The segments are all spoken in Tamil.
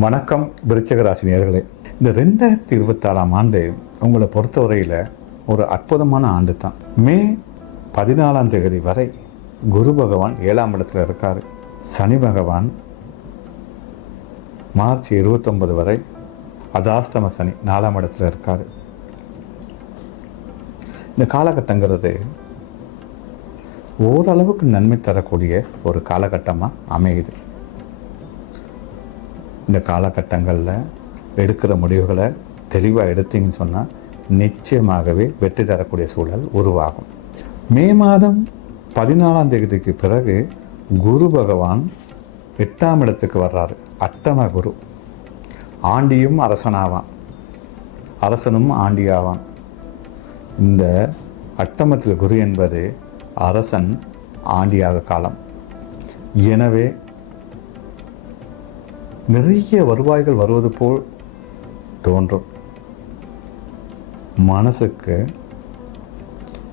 வணக்கம் விருச்சக ராசி இந்த ரெண்டாயிரத்தி இருபத்தாறாம் ஆண்டு உங்களை பொறுத்தவரையில் ஒரு அற்புதமான ஆண்டு தான். மே பதினாலாம் தேதி வரை குரு பகவான் ஏழாம் இடத்துல இருக்கார். சனி பகவான் மார்ச் இருபத்தொன்பது வரை அதாஷ்டம சனி நாலாம் இடத்துல இருக்கார். இந்த காலகட்டங்கிறது ஓரளவுக்கு நன்மை தரக்கூடிய ஒரு காலகட்டமாக அமையுது. இந்த காலகட்டங்களில் எடுக்கிற முடிவுகளை தெளிவாக எடுத்தீங்கன்னு சொன்னால் நிச்சயமாகவே வெற்றி தரக்கூடிய சூழல் உருவாகும். மே மாதம் பதினாலாம் தேதிக்கு பிறகு குரு பகவான் எட்டாம் இடத்துக்கு வர்றாரு. அட்டம குரு. ஆண்டியும் அரசனாவான். அரசனும் ஆண்டியாவான். இந்த அட்டமத்தில் குரு என்பது அரசன் ஆண்டியாக காலம். எனவே நிறைய வருவாய்கள் வருவது போல் தோன்றும். மனசுக்கு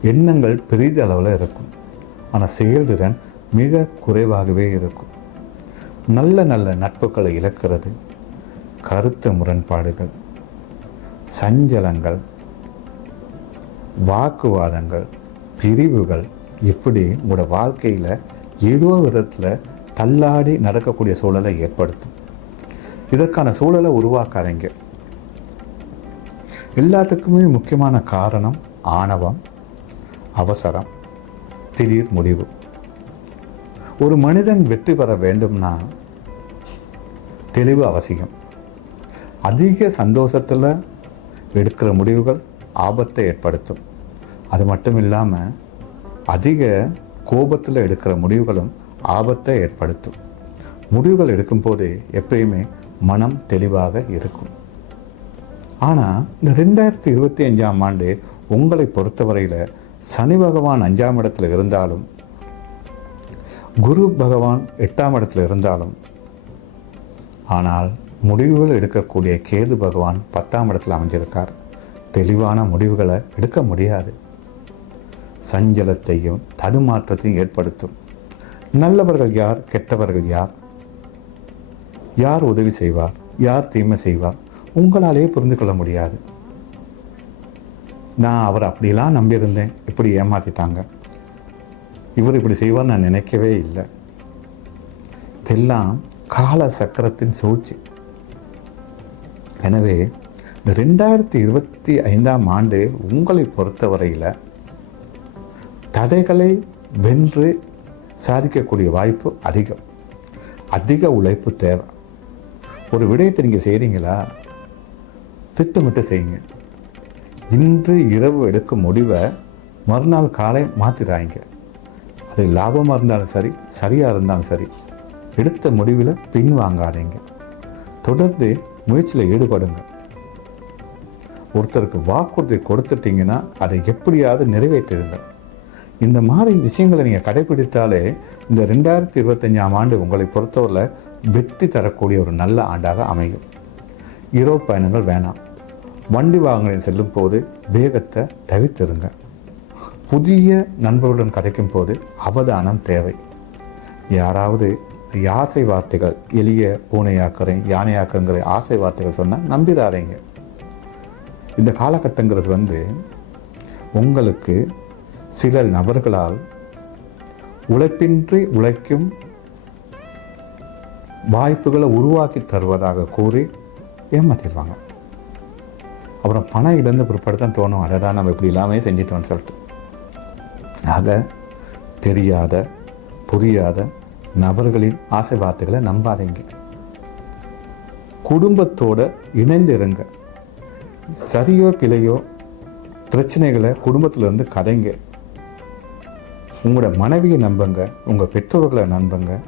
எண்ணங்கள் பெரிய அளவில் இருக்கும். ஆனால் செயல்திறன் மிக குறைவாகவே இருக்கும். நல்ல நல்ல நட்புகளை இழக்கிறது கருத்து முரண்பாடுகள் சஞ்சலங்கள் வாக்குவாதங்கள் பிரிவுகள் இப்படி உங்களோட வாழ்க்கையில் ஏதோ விதத்தில் தள்ளாடி நடக்கக்கூடிய சூழலை ஏற்படுத்தும். இதற்கான சூழலை உருவாக்காதீங்க. எல்லாத்துக்குமே முக்கியமான காரணம் ஆணவம் அவசரம் திடீர் முடிவு. ஒரு மனிதன் வெற்றி பெற வேண்டும்னா தெளிவு அவசியம். அதிக சந்தோஷத்தில் எடுக்கிற முடிவுகள் ஆபத்தை ஏற்படுத்தும். அது மட்டும் இல்லாமல் அதிக கோபத்தில் எடுக்கிற முடிவுகளும் ஆபத்தை ஏற்படுத்தும். முடிவுகள் எடுக்கும்போது எப்பயுமே மனம் தெளிவாக இருக்கும். ஆனால் இந்த ரெண்டாயிரத்தி இருபத்தி அஞ்சாம் ஆண்டு உங்களை பொறுத்தவரையில் சனி பகவான் அஞ்சாம் இடத்துல இருந்தாலும் குரு பகவான் எட்டாம் இடத்துல இருந்தாலும் ஆனால் முடிவுகள் எடுக்கக்கூடிய கேது பகவான் பத்தாம் இடத்தில் அமைஞ்சிருக்கார். தெளிவான முடிவுகளை எடுக்க முடியாது. சஞ்சலத்தையும் தடுமாற்றத்தையும் ஏற்படுத்தும். நல்லவர்கள் யார் கெட்டவர்கள் யார் யார் உதவி செய்வார்? யார் தீமை செய்வார்? உங்களாலேயே புரிந்து கொள்ள முடியாது. நான் அவர் அப்படிலாம் நம்பியிருந்தேன். இப்படி ஏமாத்திட்டாங்க. இவர் இப்படி செய்வார் நான் நினைக்கவே இல்லை. இதெல்லாம் கால சக்கரத்தின் சூழ்ச்சி. எனவே இந்த ரெண்டாயிரத்தி இருபத்தி ஐந்தாம் ஆண்டு உங்களை பொறுத்தவரையில் தடைகளை வென்று சாதிக்கக்கூடிய வாய்ப்பு அதிகம். அதிக உழைப்பு தேவை. ஒரு விடயத்தை நீங்கள் செய்கிறீங்களா திட்டமிட்டு செய்யுங்க. இன்று இரவு எடுக்கும் முடிவை மறுநாள் காலை மாற்றிடாங்க அது லாபமாக இருந்தாலும் சரி சரியாக இருந்தாலும் சரி எடுத்த முடிவில் பின் வாங்காதீங்க தொடர்ந்து முயற்சியில் ஈடுபடுங்க. ஒருத்தருக்கு வாக்குறுதி கொடுத்துட்டீங்கன்னா அதை எப்படியாவது நிறைவேற்றிடுங்க. இந்த மாதிரி விஷயங்களை நீங்கள் கடைபிடித்தாலே இந்த ரெண்டாயிரத்தி இருபத்தஞ்சாம் ஆண்டு உங்களை பொறுத்தவரையில் வெற்றி தரக்கூடிய ஒரு நல்ல ஆண்டாக அமையும். இரவு பயணங்கள் வேணாம். வண்டி வாகனங்களில் செல்லும் போது வேகத்தை தவிர்த்திருங்க. புதிய நண்பர்களுடன் கதைக்கும் போது அவதானம் தேவை. யாராவது ஆசை வார்த்தைகள் எளிய பூனையாக்குறேன் யானையாக்குங்கிற ஆசை வார்த்தைகள் சொன்னால் நம்பிடாதீங்க. இந்த காலகட்டங்கிறது வந்து உங்களுக்கு சில நபர்களால் உழைப்பின்றி உழைக்கும் வாய்ப்புகளை உருவாக்கி தருவதாக கூறி ஏமாத்திடுவாங்க. அப்புறம் பணம் இழந்து பிற்பாடு தான் தோணும். அடடா நம்ம இப்படி இல்லாமல் செஞ்சிட்டோம்னு சொல்லிட்டு. ஆக தெரியாத புரியாத நபர்களின் ஆசை வார்த்தைகளை நம்பாதீங்க. குடும்பத்தோடு இணைந்து இருங்க சரியோ பிழையோ பிரச்சனைகளை குடும்பத்திலேருந்து கதைங்க. உங்களோட மனைவியை நம்புங்க உங்கள் பெற்றோர்களை நம்புங்க.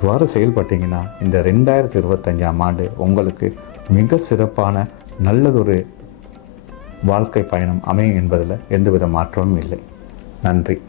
இவ்வாறு செயல்பட்டீங்கன்னா இந்த ரெண்டாயிரத்தி இருபத்தஞ்சாம் ஆண்டு உங்களுக்கு மிக சிறப்பான நல்லதொரு வாழ்க்கை பயணம் அமையும் என்பதில் எந்தவித மாற்றமும் இல்லை. நன்றி.